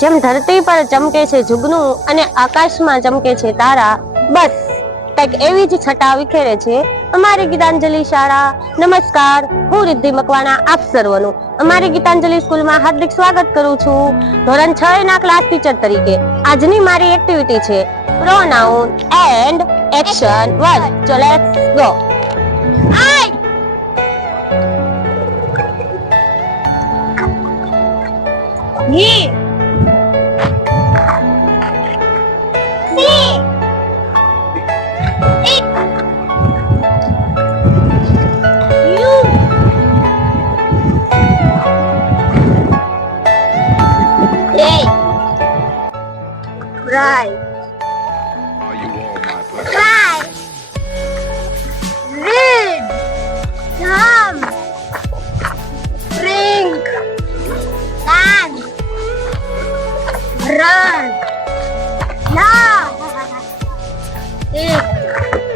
જેમ ધરતી પર ચમકે છે જુગનું અને આકાશમાં ચમકે છે તારા, બસ કંઈક એવી જ છટા વિખેરે છે અમારી ગીતાંજલિ શાળા. નમસ્કાર, હું રિદ્ધિ મકવાણા આપ સર્વનું અમારી ગીતાંજલિ સ્કૂલમાં હાર્દિક સ્વાગત કરું છું. ધોરણ 6 ના ક્લાસ ટીચર તરીકે આજની મારી એક્ટિવિટી છે pronoun and action word. So let's go. He. She. It. You. They. Cry. Are you all my puppets? Cry. Read. Come. Drink. Dance. Run. Laugh. Eat.